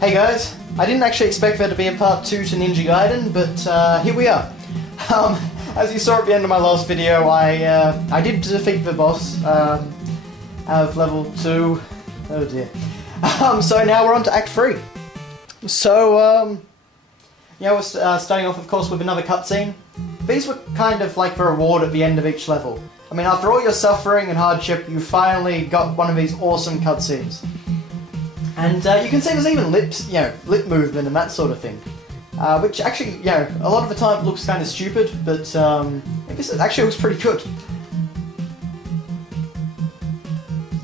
Hey guys, I didn't actually expect there to be a part 2 to Ninja Gaiden, but here we are. As you saw at the end of my last video, I did defeat the boss of level 2. Oh dear. So now we're on to Act 3. So, yeah, we're starting off, of course, with another cutscene. These were kind of like the reward at the end of each level. I mean, after all your suffering and hardship, you finally got one of these awesome cutscenes. And you can see there's even lip movement and that sort of thing. Which actually, a lot of the time looks kind of stupid, but this actually looks pretty good.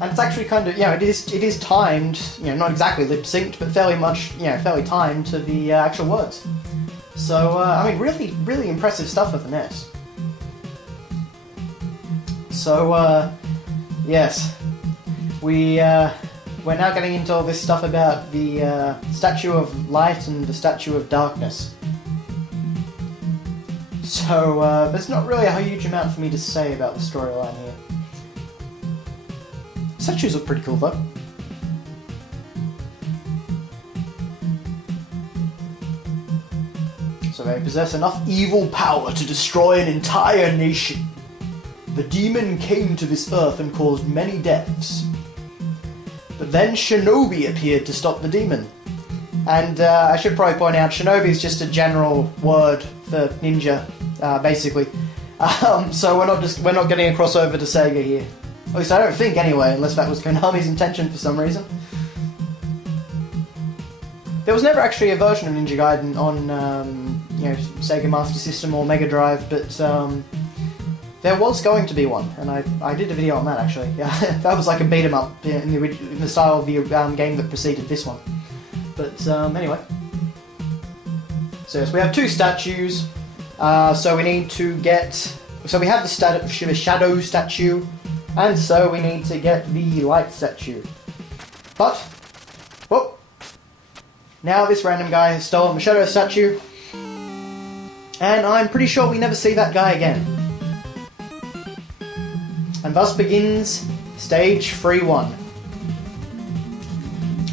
And it's actually kind of, it is timed, not exactly lip synced, but fairly much, fairly timed to the actual words. So, I mean, really, really impressive stuff with the NES. So, yes, we're now getting into all this stuff about the Statue of Light and the Statue of Darkness. So, there's not really a huge amount for me to say about the storyline here. Statues look pretty cool though. So they possess enough evil power to destroy an entire nation. The demon came to this earth and caused many deaths. But then Shinobi appeared to stop the demon. And I should probably point out, Shinobi is just a general word for ninja, basically. So we're not getting a crossover to Sega here. At least I don't think anyway, unless that was Konami's intention for some reason. There was never actually a version of Ninja Gaiden on Sega Master System or Mega Drive, but there was going to be one, and I did a video on that actually. Yeah, that was like a beat 'em up in the style of the game that preceded this one. But anyway, so yes, we have two statues. So we need to get. So we have the shadow statue, and so we need to get the light statue. But whoop! Now this random guy has stolen the shadow statue, and I'm pretty sure we never see that guy again. And thus begins Stage 3-1.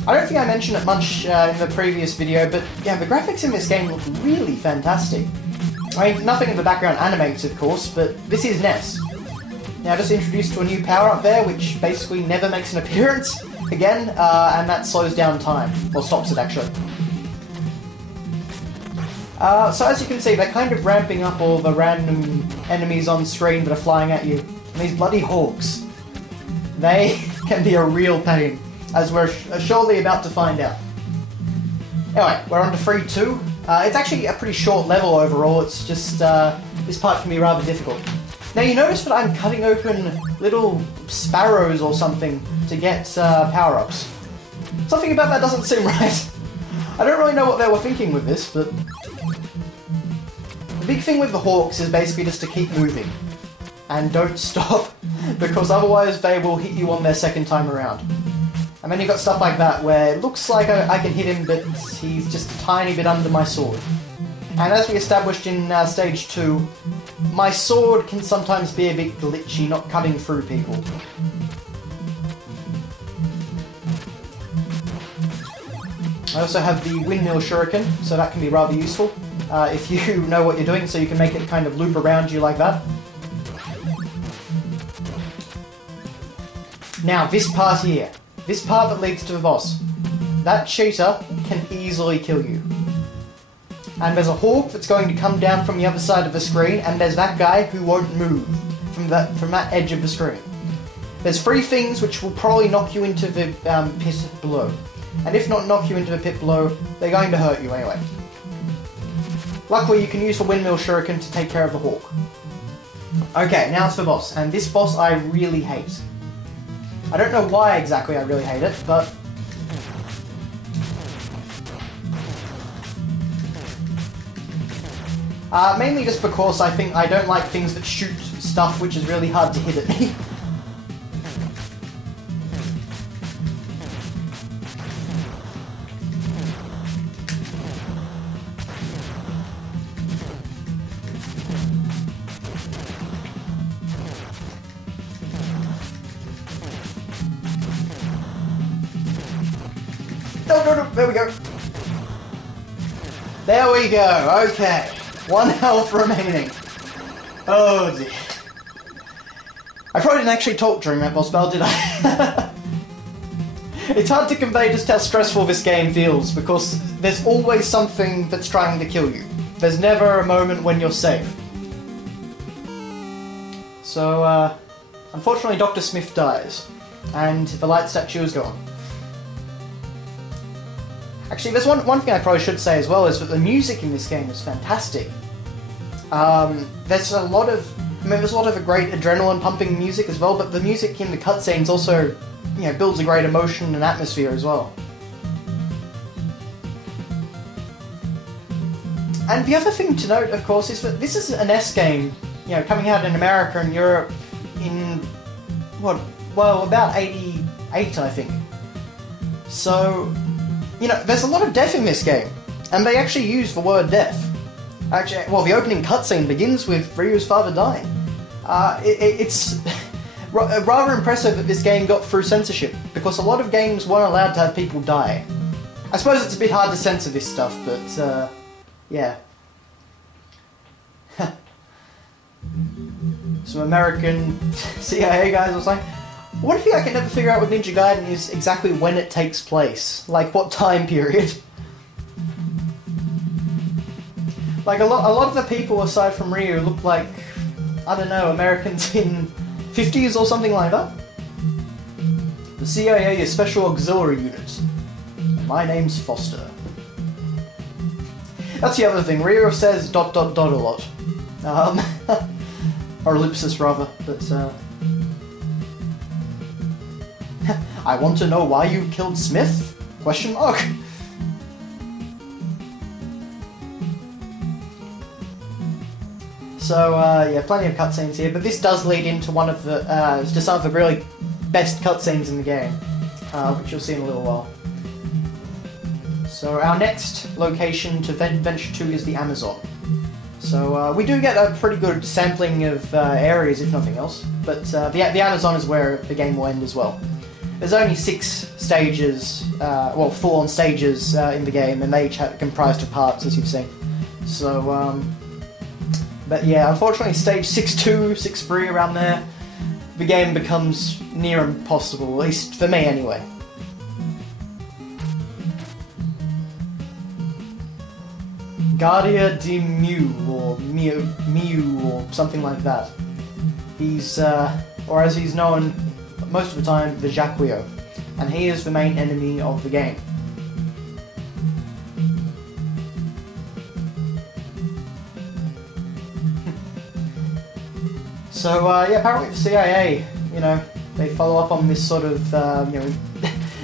I don't think I mentioned it much in the previous video, but yeah, the graphics in this game look really fantastic. I mean, nothing in the background animates, of course, but this is NES. Now, just introduced to a new power-up there, which basically never makes an appearance again, and that slows down time. Or stops it, actually. So as you can see, they're kind of ramping up all the random enemies on screen that are flying at you. And these bloody hawks. They can be a real pain, as we're surely about to find out. Anyway, we're on to 3-2. It's actually a pretty short level overall, it's just, this part can be rather difficult. Now you notice that I'm cutting open little sparrows or something to get power-ups. Something about that doesn't seem right. I don't really know what they were thinking with this, but... The big thing with the hawks is basically just to keep moving. And don't stop, because otherwise they will hit you on their second time around. And then you've got stuff like that, where it looks like I can hit him, but he's just a tiny bit under my sword. And as we established in Stage 2, my sword can sometimes be a bit glitchy, not cutting through people. I also have the windmill shuriken, so that can be rather useful, if you know what you're doing, so you can make it kind of loop around you like that. Now, this part here. This part that leads to the boss. That cheater can easily kill you. And there's a hawk that's going to come down from the other side of the screen, and there's that guy who won't move from that edge of the screen. There's three things which will probably knock you into the pit below. And if not knock you into the pit below, they're going to hurt you anyway. Luckily, you can use the windmill shuriken to take care of the hawk. Okay, now it's the boss, and this boss I really hate. I don't know why exactly I really hate it, but... mainly just because I think I don't like things that shoot stuff which is really hard to hit at me. No, no, no, there we go. There we go, okay. 1 health remaining. Oh dear. I probably didn't actually talk during that boss battle, did I? It's hard to convey just how stressful this game feels, because there's always something that's trying to kill you. There's never a moment when you're safe. So, unfortunately Dr. Smith dies, and the light statue is gone. Actually, there's one thing I probably should say as well, is that the music in this game is fantastic. There's a lot of a great adrenaline pumping music as well, but the music in the cutscenes also, you know, builds a great emotion and atmosphere as well. And the other thing to note, of course, is that this is an S game, you know, coming out in America and Europe in, what, well, about 88, I think. So, you know, there's a lot of death in this game, and they actually use the word death. Actually, well, the opening cutscene begins with Ryu's father dying. It's rather impressive that this game got through censorship, because a lot of games weren't allowed to have people die. I suppose it's a bit hard to censor this stuff, but, yeah. Some American CIA guys were saying, one thing I can never figure out with Ninja Gaiden is exactly when it takes place. Like, what time period. Like, a lot of the people, aside from Ryu, look like, I don't know, Americans in 50s or something like that. The CIA is Special Auxiliary Unit. And my name's Foster. That's the other thing, Ryu says ... a lot. Or ellipsis, rather, but, I want to know why you killed Smith? Question mark. So, yeah, plenty of cutscenes here, but this does lead into one of the, to some of the really best cutscenes in the game, which you'll see in a little while. So, our next location to venture to is the Amazon. So, we do get a pretty good sampling of areas, if nothing else, but the Amazon is where the game will end as well. There's only 6 stages, well, full-on stages in the game, and they each have comprised of parts, as you've seen. So, but yeah, unfortunately, stage 6-2, 6-3, around there, the game becomes near impossible, at least for me anyway. Guardia di Mew, or Mew, or something like that. He's, or as he's known most of the time, the Jacquio, and he is the main enemy of the game. So, yeah, apparently the CIA, you know, they follow up on this sort of, you know,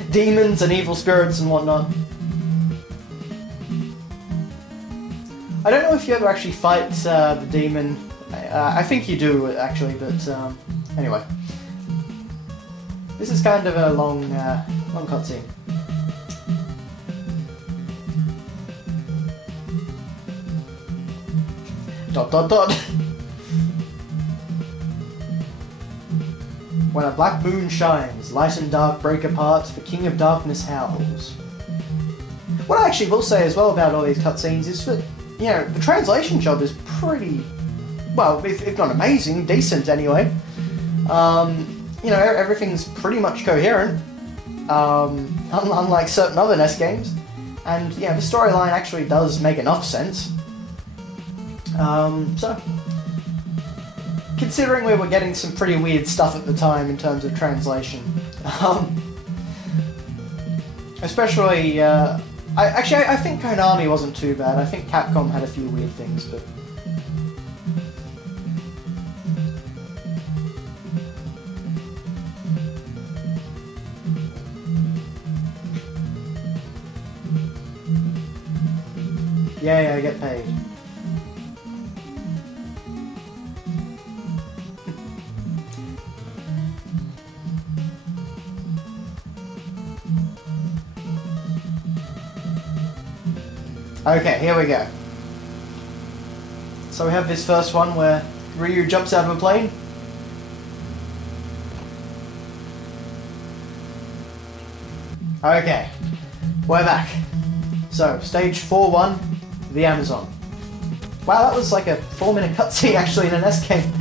demons and evil spirits and whatnot. I don't know if you ever actually fight the demon. I think you do, actually, but, anyway. This is kind of a long, long cutscene. ... When a black moon shines, light and dark break apart, the King of Darkness howls. What I actually will say as well about all these cutscenes is that, you know, the translation job is pretty, well, if not amazing, decent anyway. You know, everything's pretty much coherent, unlike certain other NES games. And, yeah, the storyline actually does make enough sense. So, considering we were getting some pretty weird stuff at the time in terms of translation. Especially, I think Konami wasn't too bad. I think Capcom had a few weird things, but... Yeah, I get paid. Okay, here we go. So we have this first one where Ryu jumps out of a plane. Okay. we're back. So, stage 4-1, the Amazon. Wow, that was like a 4-minute cutscene actually in an S game.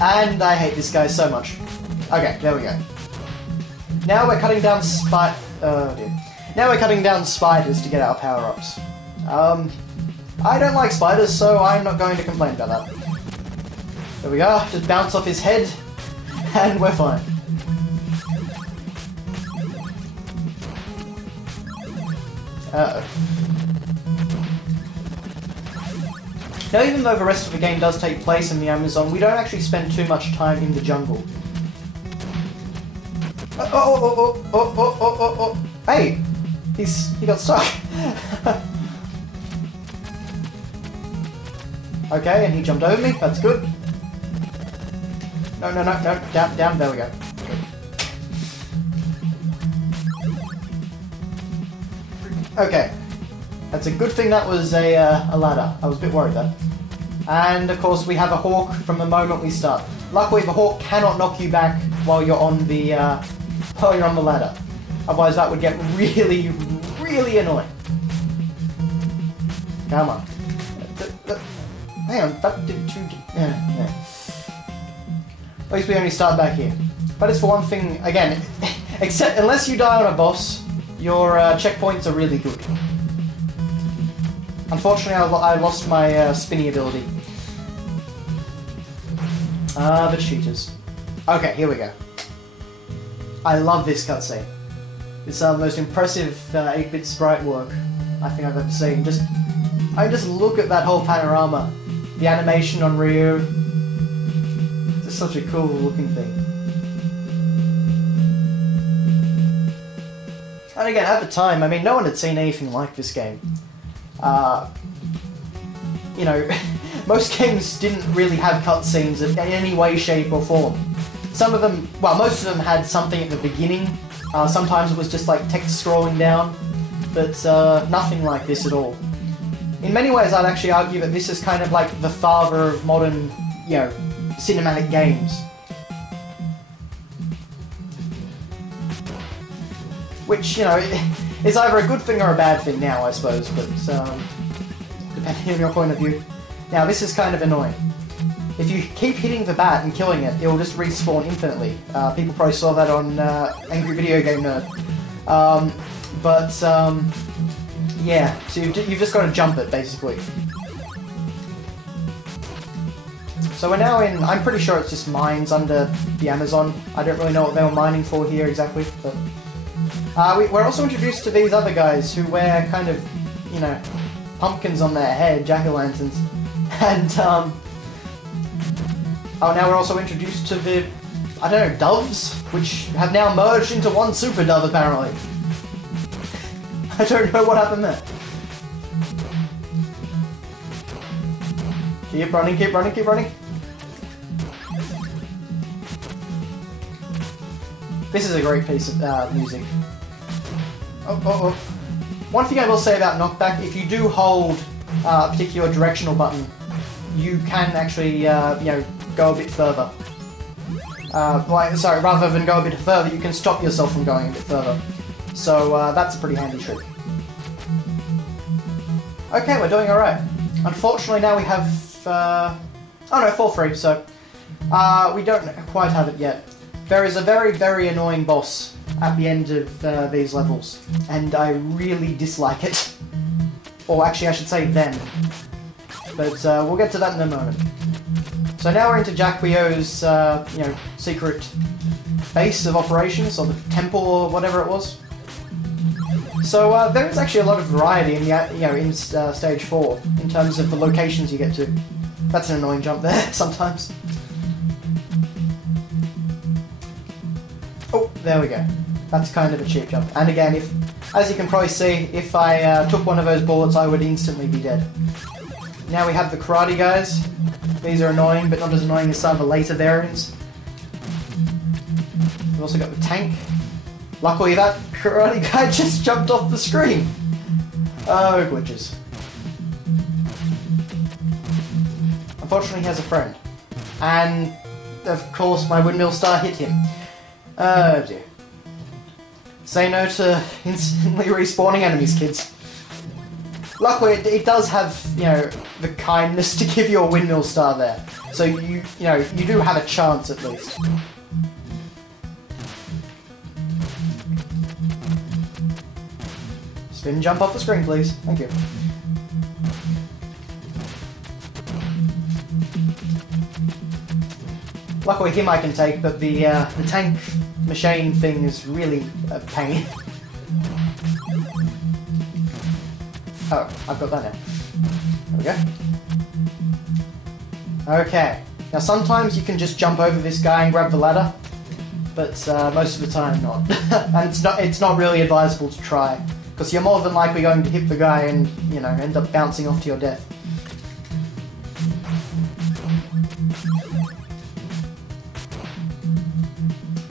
And I hate this guy so much. Okay, there we go. Now we're cutting down Now we're cutting down spiders to get our power-ups. I don't like spiders, so I'm not going to complain about that. There we go, just bounce off his head, and we're fine. Uh-oh. Now, even though the rest of the game does take place in the Amazon, we don't actually spend too much time in the jungle. Oh. Hey! He got stuck. Okay, and he jumped over me, that's good. No, down, there we go. Okay. That's a good thing that was a ladder. I was a bit worried though. And of course we have a hawk from the moment we start. Luckily the hawk cannot knock you back while you're on the ladder. Otherwise that would get really, really annoying. Come on. Hang on, that did too... Yeah. At least we only start back here. But it's for one thing, again, except unless you die on a boss, your checkpoints are really good. Unfortunately, I lost my spinny ability. The cheaters. Okay, here we go. I love this cutscene. It's the most impressive 8-bit sprite work I think I've ever seen. Just look at that whole panorama. The animation on Ryu. It's just such a cool looking thing. And again, at the time, I mean, no one had seen anything like this game. You know, most games didn't really have cutscenes in any way, shape or form. Some of them, well, most of them had something at the beginning. Sometimes it was just like text scrolling down, but nothing like this at all. In many ways, I'd actually argue that this is kind of like the father of modern, you know, cinematic games. Which, you know, is either a good thing or a bad thing now, I suppose, but depending on your point of view. Now, this is kind of annoying. If you keep hitting the bat and killing it, it will just respawn infinitely. People probably saw that on Angry Video Game Nerd. Yeah, so you've just got to jump it, basically. So we're now in, I'm pretty sure it's just mines under the Amazon. I don't really know what they were mining for here exactly, but... we're also introduced to these other guys who wear kind of, you know, pumpkins on their head, jack-o'-lanterns. And, oh, now we're also introduced to the, I don't know, doves? Which have now merged into one super dove, apparently. I don't know what happened there. Keep running, keep running, keep running. This is a great piece of music. Oh. One thing I will say about knockback, if you do hold a particular directional button, you can actually, you know, go a bit further. Rather than go a bit further, you can stop yourself from going a bit further. So that's a pretty handy trick. Okay, we're doing alright. Unfortunately now we have, oh no, 4-3, so we don't quite have it yet. There is a very, very annoying boss at the end of these levels, and I really dislike it. Or actually I should say them. But we'll get to that in a moment. So now we're into Jack Rio's, you know, secret base of operations, or the temple, or whatever it was. So there is actually a lot of variety in the, you know, in stage 4 in terms of the locations you get to. That's an annoying jump there sometimes. Oh, there we go. That's kind of a cheap jump. And again, if, as you can probably see, if I took one of those bullets, I would instantly be dead. Now we have the karate guys. These are annoying, but not as annoying as some of the later variants. We've also got the tank. Luckily that karate guy just jumped off the screen. Oh, glitches. Unfortunately he has a friend. And, of course, my windmill star hit him. Oh dear. Say no to instantly respawning enemies, kids. Luckily, it does have, you know, the kindness to give you a windmill star there. So you do have a chance at least. Spin jump off the screen, please. Thank you. Luckily him I can take, but the tank machine thing is really a pain. Oh, I've got that now. There we go. Okay. Now sometimes you can just jump over this guy and grab the ladder, but most of the time not. And it's not really advisable to try, because you're more than likely going to hit the guy and, you know, end up bouncing off to your death.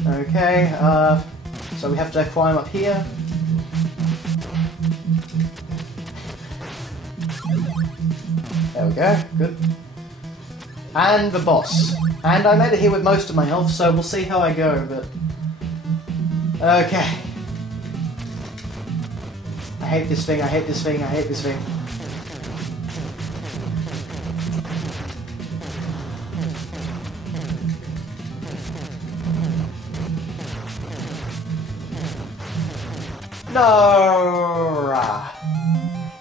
Okay, so we have to climb up here. There we go, good. And the boss. And I made it here with most of my health, so we'll see how I go, but... Okay. I hate this thing, I hate this thing, I hate this thing. No!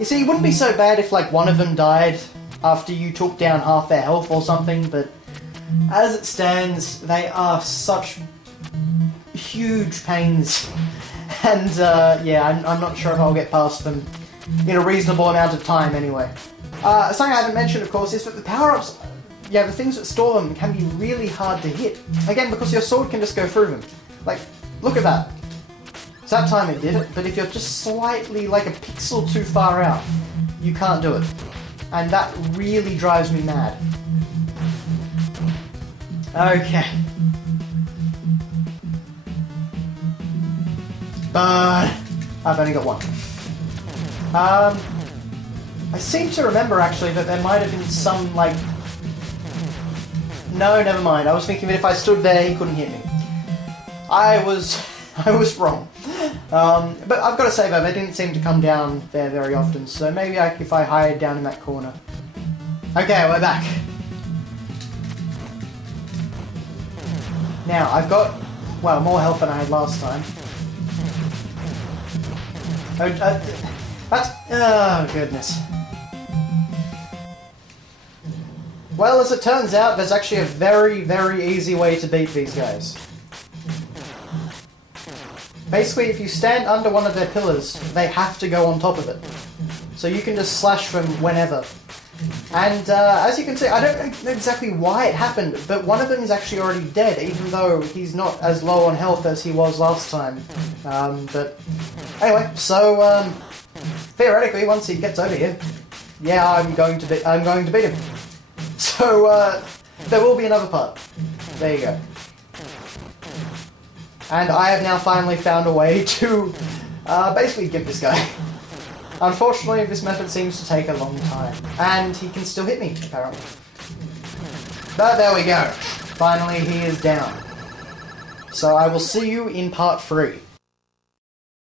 You see, it wouldn't be so bad if, like, one of them died after you took down half their health or something, but as it stands, they are such huge pains. And, yeah, I'm not sure if I'll get past them in a reasonable amount of time anyway. Something I haven't mentioned, of course, is that the power-ups, yeah, the things that store them can be really hard to hit. Again, because your sword can just go through them. Like, look at that. So that time it did it, but if you're just slightly, like a pixel too far out, you can't do it. And that really drives me mad. Okay. But I've only got one. I seem to remember actually that there might have been some, like... No, never mind. I was thinking that if I stood there, he couldn't hit me. I was wrong. But I've got to say though, they didn't seem to come down there very often, so maybe if I hide down in that corner. Okay, we're back. Now, I've got, well, more health than I had last time. Oh, goodness. Well, as it turns out, there's actually a very, very easy way to beat these guys. Basically, if you stand under one of their pillars, they have to go on top of it. So you can just slash them whenever. And as you can see, I don't know exactly why it happened, but one of them is actually already dead, even though he's not as low on health as he was last time. But anyway, so theoretically, once he gets over here, yeah, I'm going to beat him. So there will be another part. There you go. And I have now finally found a way to basically get this guy. Unfortunately, this method seems to take a long time. And he can still hit me, apparently. But there we go. Finally, he is down. So I will see you in part 3.